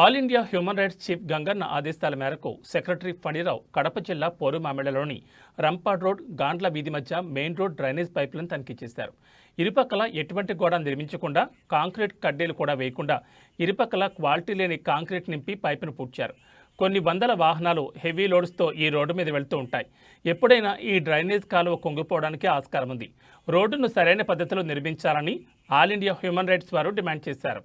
All India human rights chief Ganganna ఆదేశాల మేరకు secretary ఫణిరావు Kadapa జిల్లా పోరుమామిళ్లలోని రంపాడ్ రోడ్ గాండ్ల వీధి మధ్య మెయిన్ రోడ్ డ్రైనేజ్ పైపులను తనిఖీ చేశారు. ఇరుపక్కల ఎటువంటి గోడ నిర్మించకుండా కాంక్రీట్ కడ్డీలు కూడా వేయకుండా ఇరుపక్కల క్వాలిటీ లేని కాంక్రీట్ నింపి పైపును పూడ్చారు. కొన్ని వందల వాహనాలు హెవీ లోడ్స్తో ఈ రోడ్డు మీద వెళ్తూ ఉంటాయి. ఎప్పుడైనా ఈ డ్రైనేజ్ కాలువ కుంగిపోవడానికి ఆస్కారం ఉంది. రోడ్డును సరైన పద్ధతిలో నిర్మించాలని ఆల్ ఇండియా హ్యూమన్ రైట్స్ వారు డిమాండ్ చేశారు.